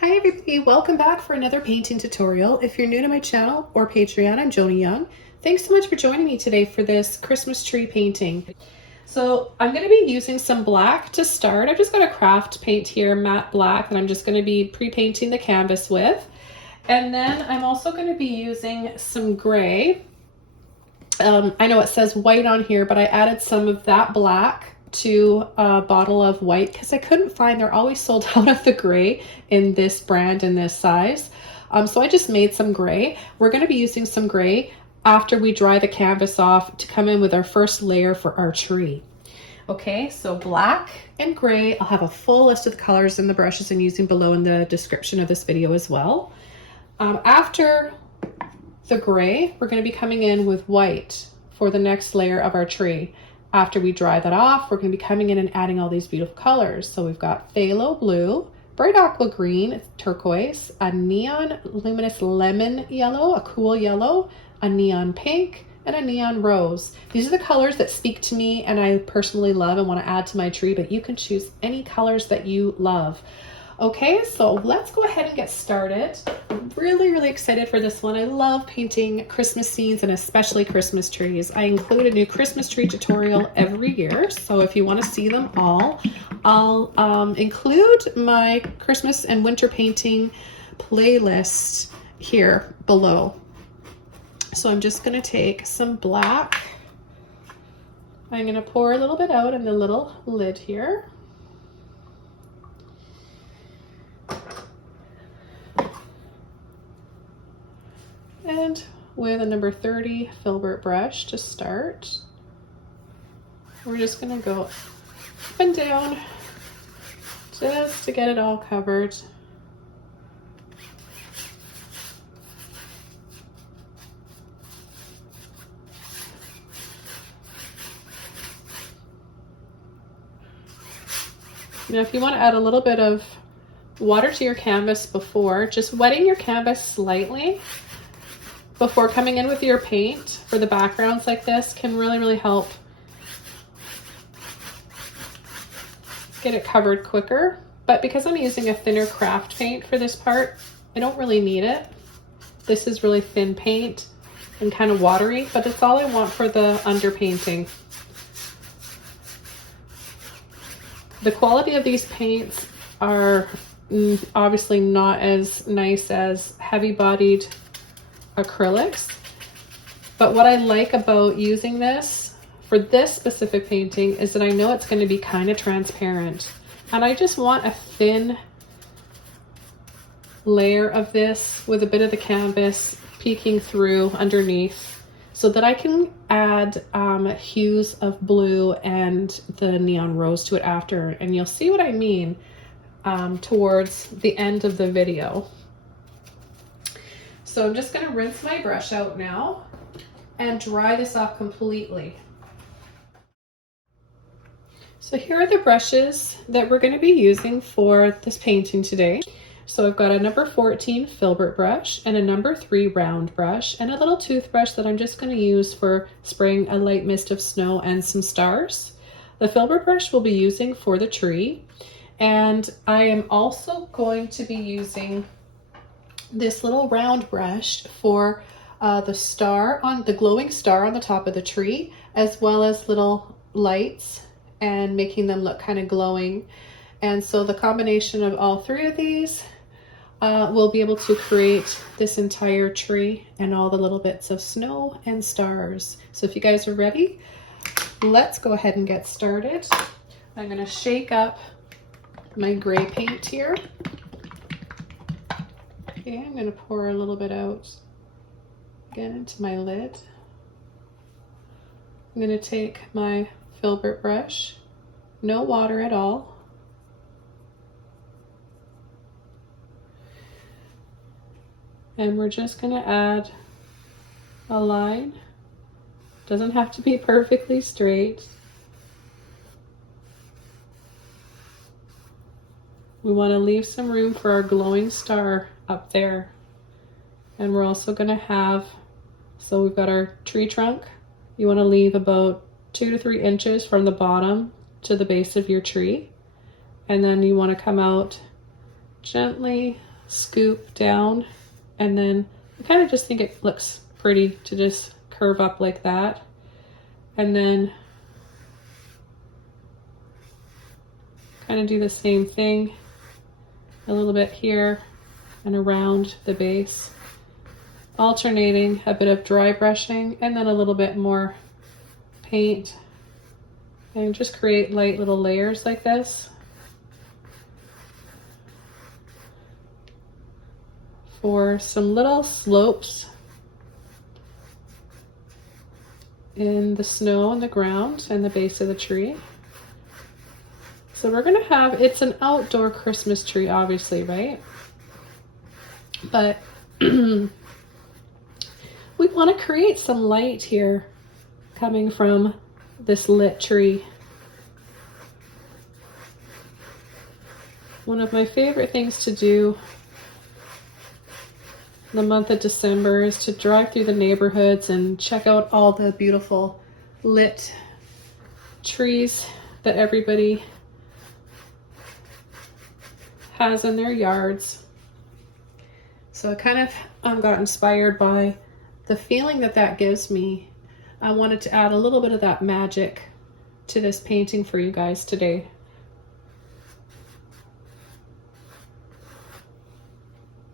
Hi everybody, welcome back for another painting tutorial. If you're new to my channel or Patreon, I'm Joni Young. Thanks so much for joining me today for this Christmas tree painting. So I'm going to be using some black to start. I've just got a craft paint here, matte black, that I'm just going to be pre-painting the canvas with. And then I'm also going to be using some gray. I know it says white on here, but I added some of that black to a bottle of white because I couldn't find, they're always sold out of the gray in this brand in this size. So I just made some gray. We're going to be using some gray after we dry the canvas off to come in with our first layer for our tree. Okay, so black and gray. I'll have a full list of the colors and the brushes I'm using below in the description of this video as well. After the gray, we're going to be coming in with white for the next layer of our tree. After we dry that off, we're going to be coming in and adding all these beautiful colors. So we've got phthalo blue, bright aqua green, turquoise, a neon luminous lemon yellow, a cool yellow, a neon pink, and a neon rose. These are the colors that speak to me and I personally love and want to add to my tree, but you can choose any colors that you love. Okay, so let's go ahead and get started. I'm really excited for this one. I love painting Christmas scenes and especially Christmas trees. I include a new Christmas tree tutorial every year, so if you want to see them all, I'll include my Christmas and winter painting playlist here below. So I'm just going to take some black. I'm going to pour a little bit out in the little lid here. And with a number 30 filbert brush to start, we're just going to go up and down just to get it all covered. Now, if you want to add a little bit of water to your canvas before, just wetting your canvas slightly before coming in with your paint for the backgrounds like this can really help get it covered quicker. But because I'm using a thinner craft paint for this part, I don't really need it. This is really thin paint and kind of watery, but it's all I want for the underpainting. The quality of these paints are obviously not as nice as heavy-bodied acrylics, but what I like about using this for this specific painting is that I know it's going to be kind of transparent, and I just want a thin layer of this with a bit of the canvas peeking through underneath so that I can add hues of blue and the neon rose to it after, and you'll see what I mean towards the end of the video. So I'm just going to rinse my brush out now and dry this off completely. So here are the brushes that we're going to be using for this painting today. So I've got a number 14 filbert brush and a number 3 round brush and a little toothbrush that I'm just going to use for spraying a light mist of snow and some stars. The filbert brush we'll be using for the tree, and I am also going to be using this little round brush for the star on the glowing star on the top of the tree, as well as little lights and making them look kind of glowing. And so the combination of all three of these will be able to create this entire tree and all the little bits of snow and stars. So if you guys are ready, let's go ahead and get started. I'm going to shake up my gray paint here. Okay, I'm going to pour a little bit out again into my lid. I'm going to take my filbert brush, no water at all, and we're just going to add a line. Doesn't have to be perfectly straight. We want to leave some room for our glowing star up there. And we're also going to have, so we've got our tree trunk. You want to leave about 2 to 3 inches from the bottom to the base of your tree. And then you want to come out gently scoop down, and then I kind of just think it looks pretty to just curve up like that. And then kind of do the same thing a little bit here and around the base, alternating a bit of dry brushing and then a little bit more paint, and just create light little layers like this for some little slopes in the snow and the ground and the base of the tree. So we're gonna have, it's an outdoor Christmas tree, obviously, right? But we want to create some light here coming from this lit tree. One of my favorite things to do in the month of December is to drive through the neighborhoods and check out all the beautiful lit trees that everybody has in their yards. So I kind of got inspired by the feeling that that gives me. I wanted to add a little bit of that magic to this painting for you guys today.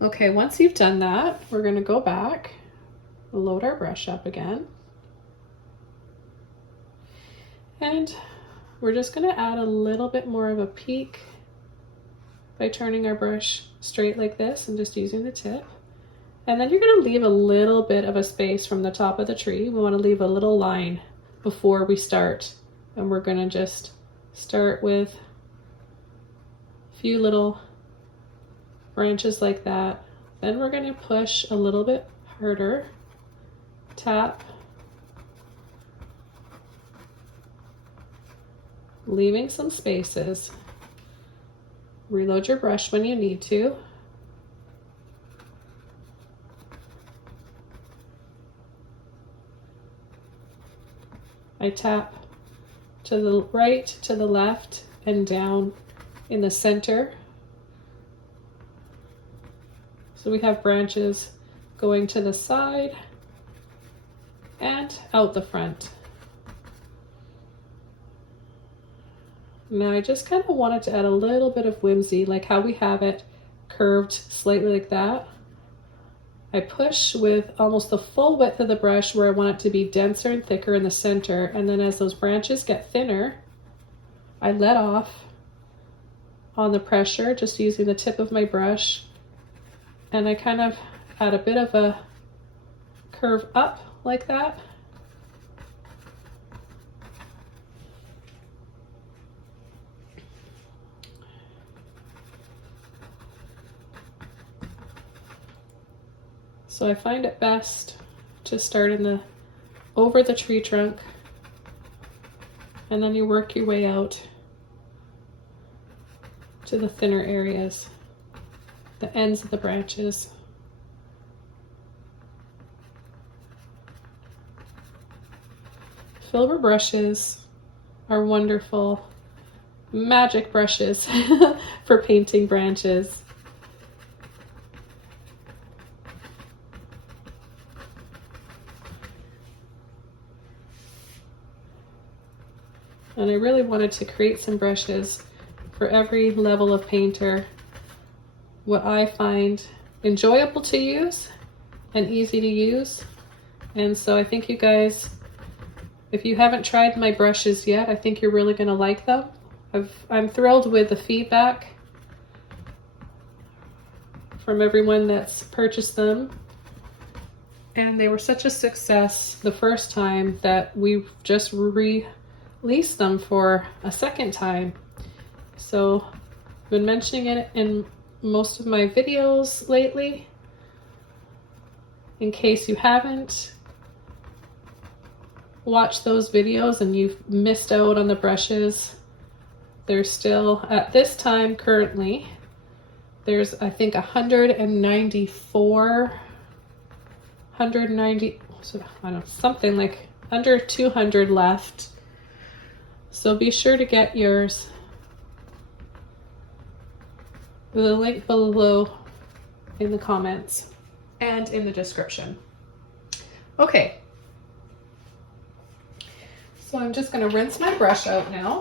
Okay, once you've done that, we're going to go back, load our brush up again, and we're just going to add a little bit more of a peak by turning our brush straight like this and just using the tip. And then you're going to leave a little bit of a space from the top of the tree. We want to leave a little line before we start. And we're going to just start with a few little branches like that. Then we're going to push a little bit harder, tap, leaving some spaces. Reload your brush when you need to. I tap to the right, to the left, and down in the center. So we have branches going to the side and out the front. Now I just kind of wanted to add a little bit of whimsy, like how we have it curved slightly like that. I push with almost the full width of the brush where I want it to be denser and thicker in the center, and then as those branches get thinner, I let off on the pressure, just using the tip of my brush, and I kind of add a bit of a curve up like that. So I find it best to start over the tree trunk, and then you work your way out to the thinner areas, the ends of the branches. Filbert brushes are wonderful magic brushes for painting branches. And I really wanted to create some brushes for every level of painter. What I find enjoyable to use and easy to use. And so I think you guys, if you haven't tried my brushes yet, I think you're really going to like them. I'm thrilled with the feedback from everyone that's purchased them. And they were such a success the first time that we just released them for a second time. So I've been mentioning it in most of my videos lately. In case you haven't watched those videos and you've missed out on the brushes, there's still, at this time currently, there's I think 190, so I don't know, something like under 200 left. So be sure to get yours. The link below in the comments and in the description. Okay, so I'm just going to rinse my brush out now.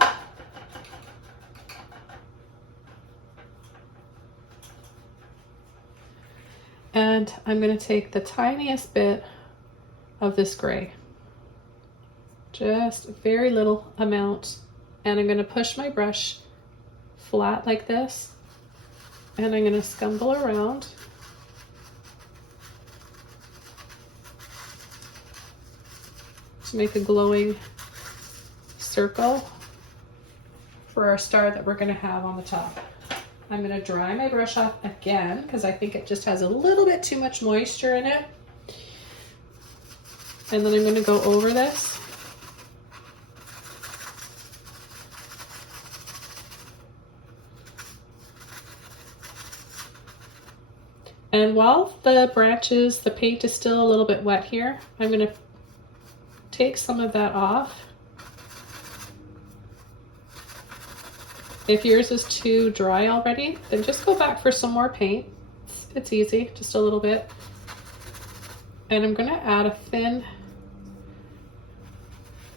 And I'm going to take the tiniest bit of this gray, just a very little amount, and I'm going to push my brush flat like this, and I'm going to scumble around. To make a glowing circle for our star that we're going to have on the top. I'm going to dry my brush off again because I think it just has a little bit too much moisture in it. And then I'm going to go over this. And while the branches, the paint is still a little bit wet here, I'm going to take some of that off. If yours is too dry already, then just go back for some more paint. It's easy, just a little bit. And I'm going to add a thin,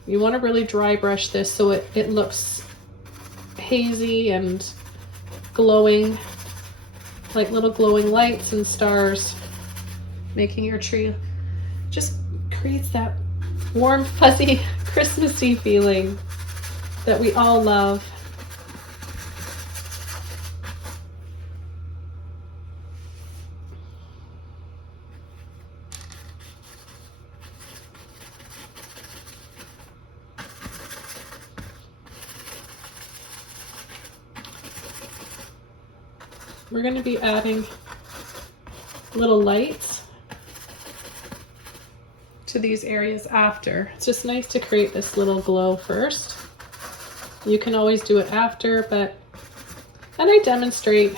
you want to really dry brush this so it looks hazy and glowing, like little glowing lights and stars, making your tree just creates that warm, fuzzy, Christmassy feeling that we all love. We're going to be adding little lights to these areas after. It's just nice to create this little glow first. You can always do it after, and I demonstrate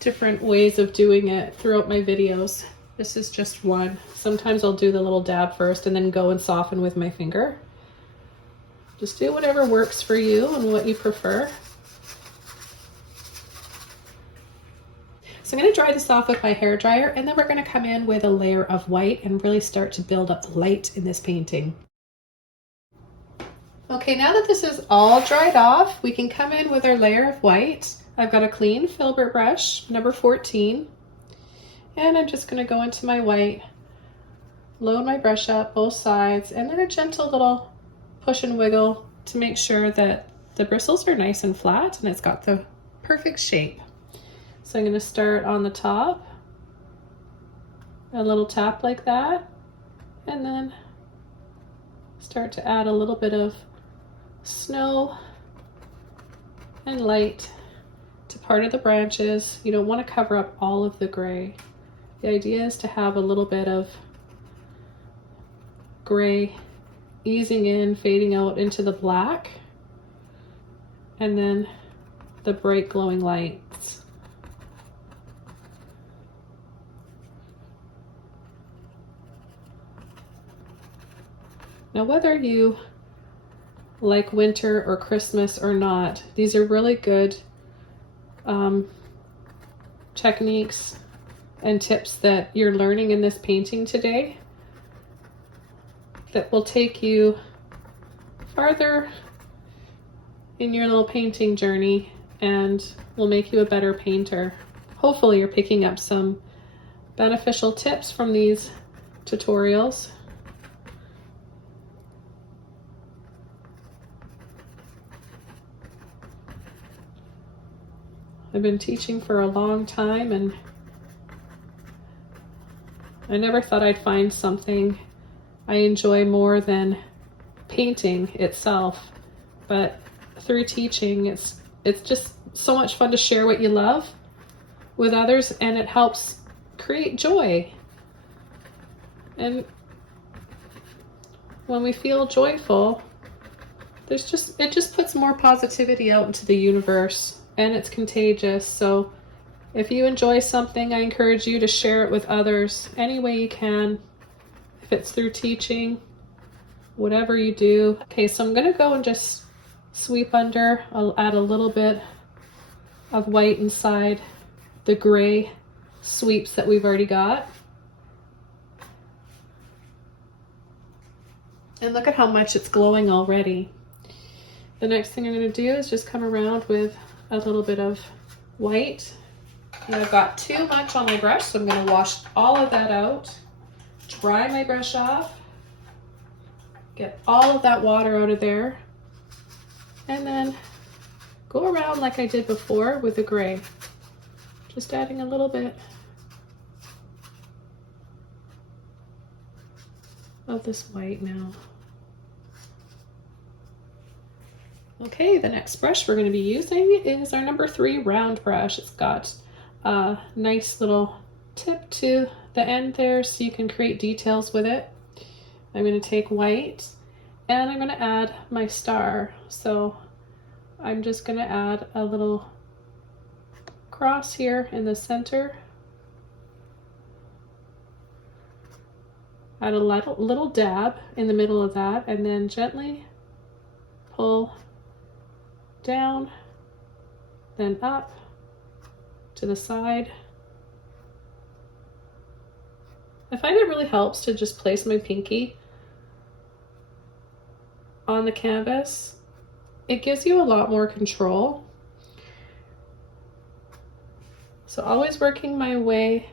different ways of doing it throughout my videos. This is just one. Sometimes I'll do the little dab first and then go and soften with my finger. Just do whatever works for you and what you prefer. So I'm going to dry this off with my hair dryer, and then we're going to come in with a layer of white and really start to build up the light in this painting. Okay, now that this is all dried off, we can come in with our layer of white. I've got a clean filbert brush, number 14, and I'm just going to go into my white, load my brush up both sides, and then a gentle little push and wiggle to make sure that the bristles are nice and flat and it's got the perfect shape. So I'm going to start on the top, a little tap like that, and then start to add a little bit of snow and light to part of the branches. You don't want to cover up all of the gray. The idea is to have a little bit of gray easing in, fading out into the black, and then the bright glowing lights. Now, whether you like winter or Christmas or not, these are really good techniques and tips that you're learning in this painting today that will take you farther in your little painting journey and will make you a better painter. Hopefully you're picking up some beneficial tips from these tutorials. I've been teaching for a long time, and I never thought I'd find something I enjoy more than painting itself. But through teaching, it's just so much fun to share what you love with others, and it helps create joy. And when we feel joyful, it just puts more positivity out into the universe. And it's contagious. So if you enjoy something, I encourage you to share it with others any way you can. If it's through teaching, whatever you do. Okay, so I'm going to go and just sweep under. I'll add a little bit of white inside the gray sweeps that we've already got. And look at how much it's glowing already. The next thing I'm going to do is just come around with a little bit of white. And I've got too much on my brush, so I'm going to wash all of that out, dry my brush off, get all of that water out of there, and then go around like I did before with the gray. Just adding a little bit of this white now. Okay, the next brush we're going to be using is our number 3 round brush. It's got a nice little tip to the end there so you can create details with it. I'm going to take white and I'm going to add my star. So I'm just going to add a little cross here in the center. Add a little dab in the middle of that and then gently pull down, then up to the side. I find it really helps to just place my pinky on the canvas. It gives you a lot more control. So always working my way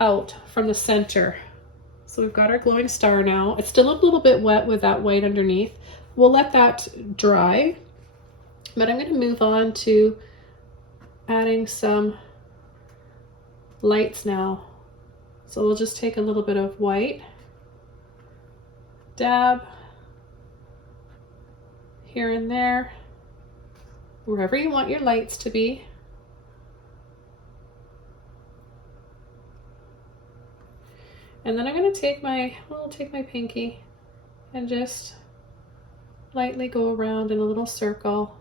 out from the center. So we've got our glowing star now. It's still a little bit wet with that white underneath. We'll let that dry. But I'm going to move on to adding some lights now. So we'll just take a little bit of white, dab here and there, wherever you want your lights to be. And then I'm going to take my pinky and just lightly go around in a little circle.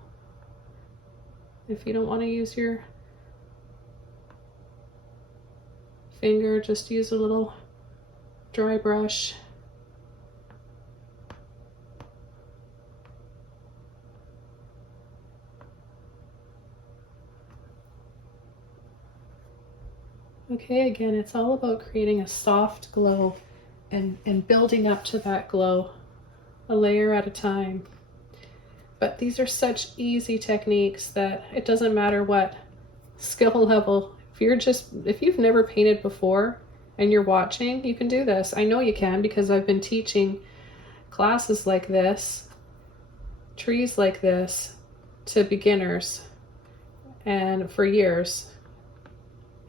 If you don't want to use your finger, just use a little dry brush. Okay, again, it's all about creating a soft glow and building up to that glow a layer at a time. But these are such easy techniques that it doesn't matter what skill level. If you've never painted before and you're watching, you can do this. I know you can because I've been teaching classes like this, trees like this, to beginners and for years.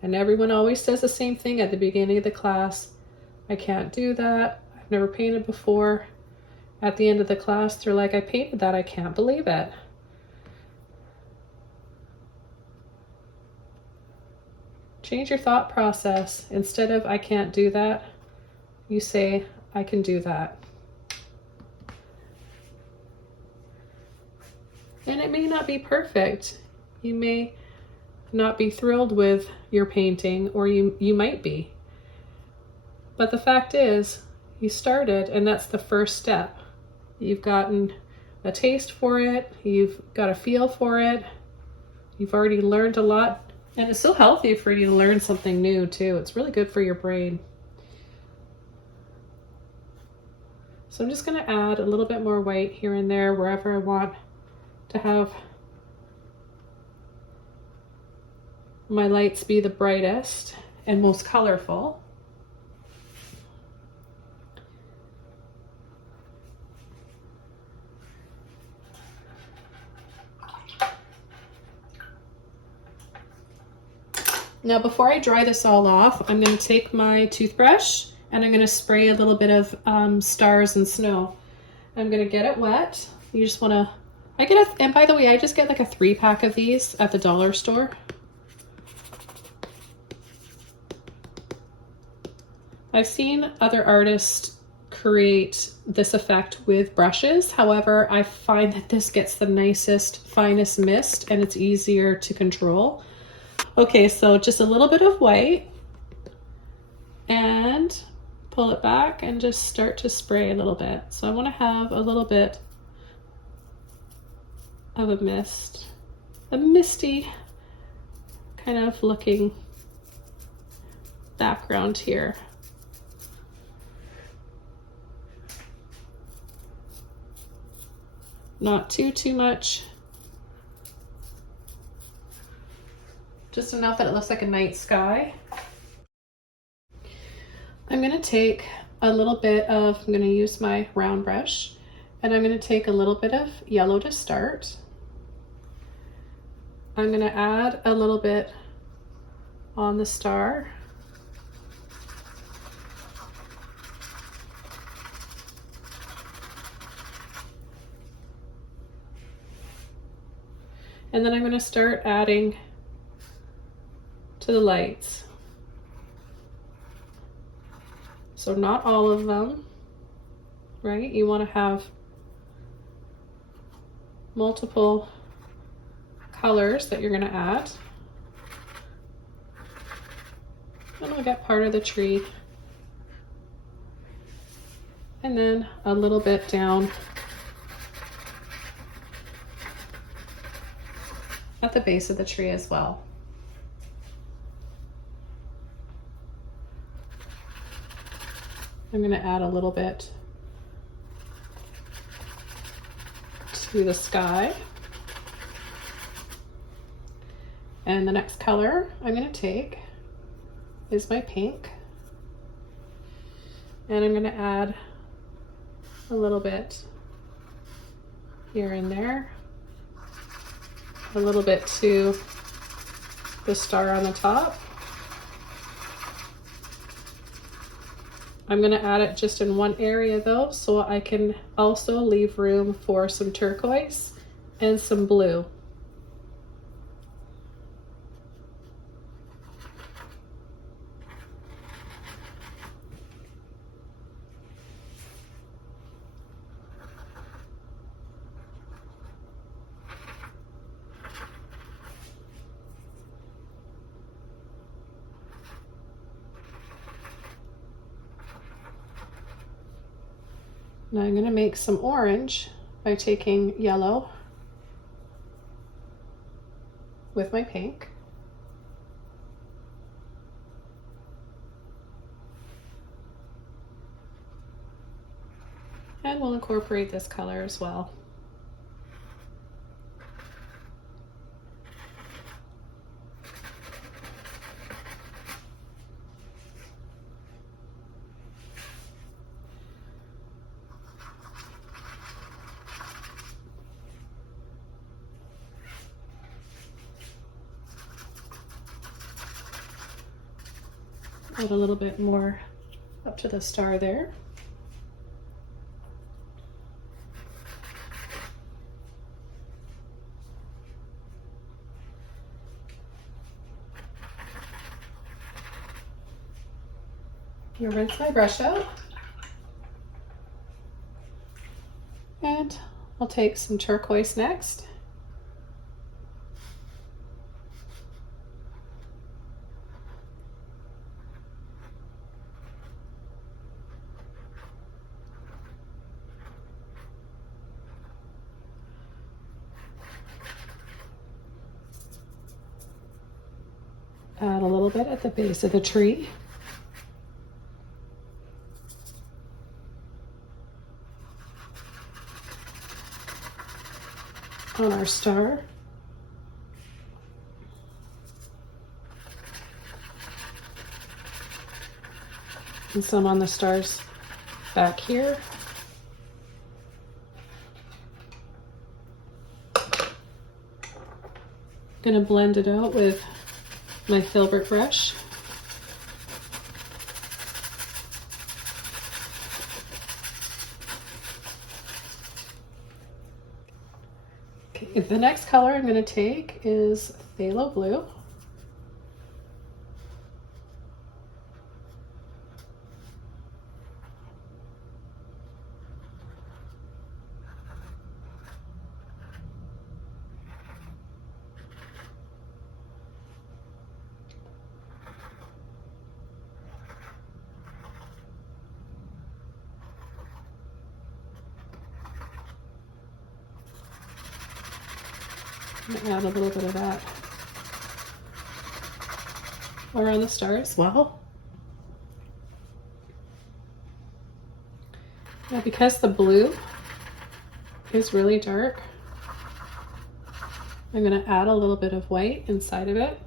And everyone always says the same thing at the beginning of the class. I can't do that. I've never painted before. At the end of the class, they're like, I painted that, I can't believe it. Change your thought process. Instead of I can't do that, you say I can do that. And it may not be perfect. You may not be thrilled with your painting, or you might be. But the fact is, you started, and that's the first step. You've gotten a taste for it, you've got a feel for it, you've already learned a lot, and it's so healthy for you to learn something new too. It's really good for your brain. So I'm just going to add a little bit more white here and there wherever I want to have my lights be the brightest and most colorful. Now before I dry this all off, I'm going to take my toothbrush and I'm going to spray a little bit of stars and snow. I'm going to get it wet. You just want to, and by the way, I just get like a 3-pack of these at the dollar store. I've seen other artists create this effect with brushes. However, I find that this gets the nicest, finest mist and it's easier to control. Okay, so just a little bit of white and pull it back and just start to spray a little bit. So I want to have a little bit of a mist, a misty kind of looking background here. Not too much. Just enough that it looks like a night sky. I'm gonna take a little bit of, I'm gonna use my round brush, and I'm gonna take a little bit of yellow to start. I'm gonna add a little bit on the star. And then I'm going to start adding to the lights. So not all of them, right? You want to have multiple colors that you're going to add. And I'll get part of the tree. And then a little bit down at the base of the tree as well. I'm going to add a little bit to the sky. And the next color I'm going to take is my pink. And I'm going to add a little bit here and there. A little bit to the star on the top. I'm going to add it just in one area though, so I can also leave room for some turquoise and some blue. Now I'm going to make some orange by taking yellow with my pink. And we'll incorporate this color as well. Add a little bit more up to the star there. You rinse my brush out. And I'll take some turquoise next. Add a little bit at the base of the tree. On our star. And some on the stars back here. Gonna blend it out with my filbert brush. Okay, the next color I'm going to take is phthalo blue. Add a little bit of that around the star as well. Now, because the blue is really dark, I'm going to add a little bit of white inside of it.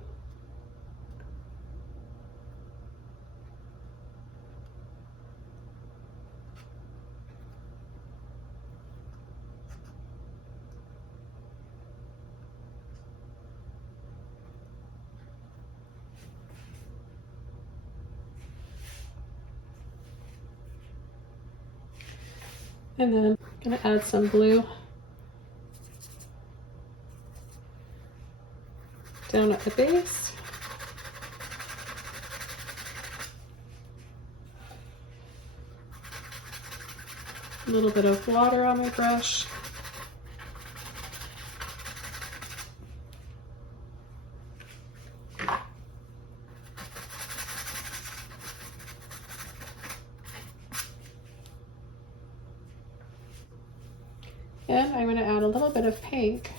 And then I'm going to add some blue down at the base. A little bit of water on my brush. And I'm going to add a little bit of pink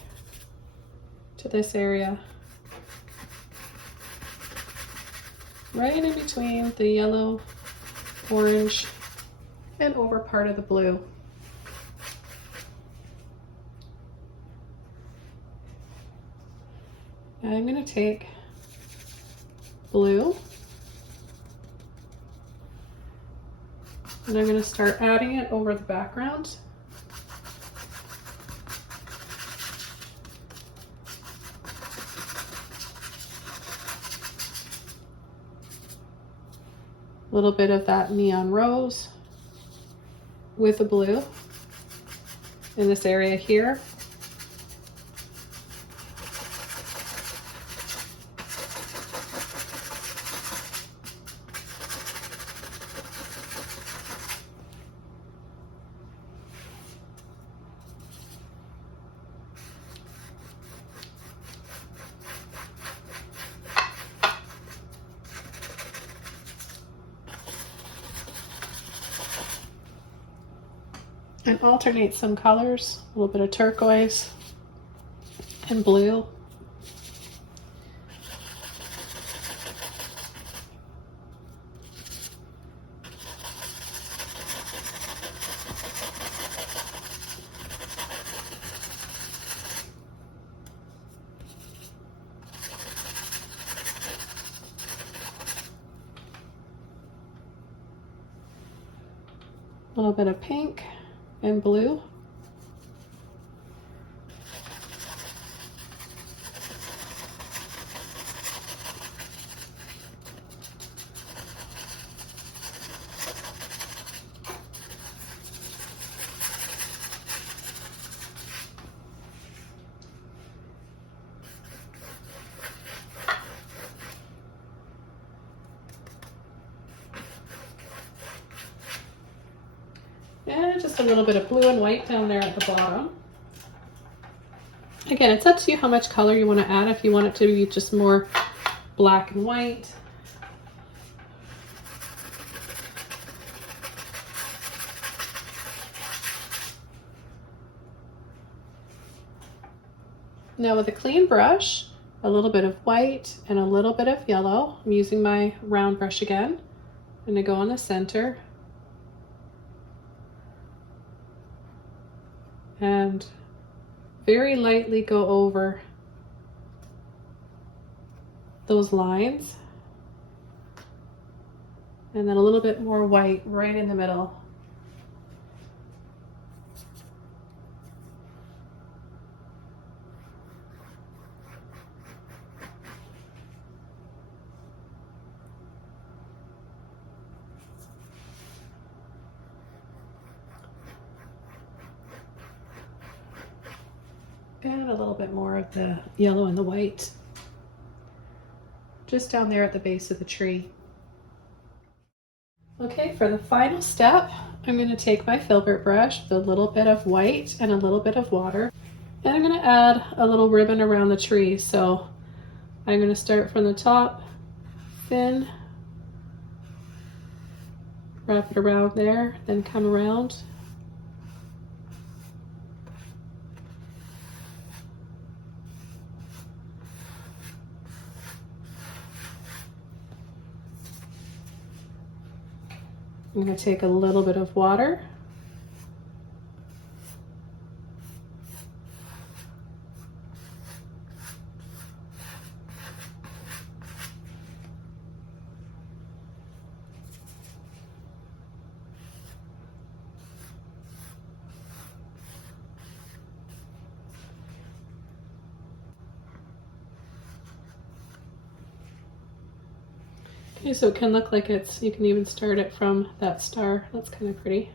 to this area. Right in between the yellow, orange, and over part of the blue. And I'm going to take blue and I'm going to start adding it over the background. A little bit of that neon rose with the blue in this area here. And alternate some colors, a little bit of turquoise and blue. A little bit of pink and blue. And just a little bit of blue and white down there at the bottom. Again, it's up to you how much color you want to add. If you want it to be just more black and white. Now with a clean brush, a little bit of white and a little bit of yellow. I'm using my round brush again. I'm going to go on the center. And very lightly go over those lines. And then a little bit more white right in the middle. And a little bit more of the yellow and the white just down there at the base of the tree. Okay, for the final step, I'm going to take my filbert brush with a little bit of white and a little bit of water, and I'm going to add a little ribbon around the tree. So I'm going to start from the top, thin, wrap it around there, then come around. I'm going to take a little bit of water. Okay, so it can look like it's, you can even start it from that star. That's kind of pretty.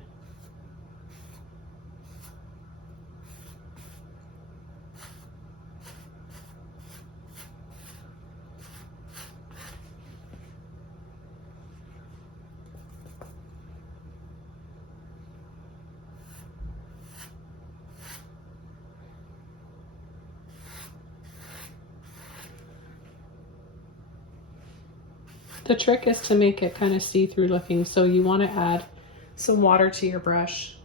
The trick is to make it kind of see-through looking, so you want to add some water to your brush.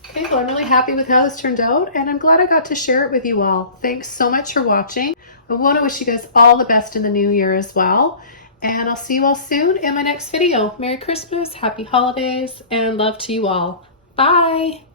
Okay, well, I'm really happy with how this turned out, and I'm glad I got to share it with you all. Thanks so much for watching. I want to wish you guys all the best in the new year as well, and I'll see you all soon in my next video. Merry Christmas, Happy Holidays, and love to you all. Bye!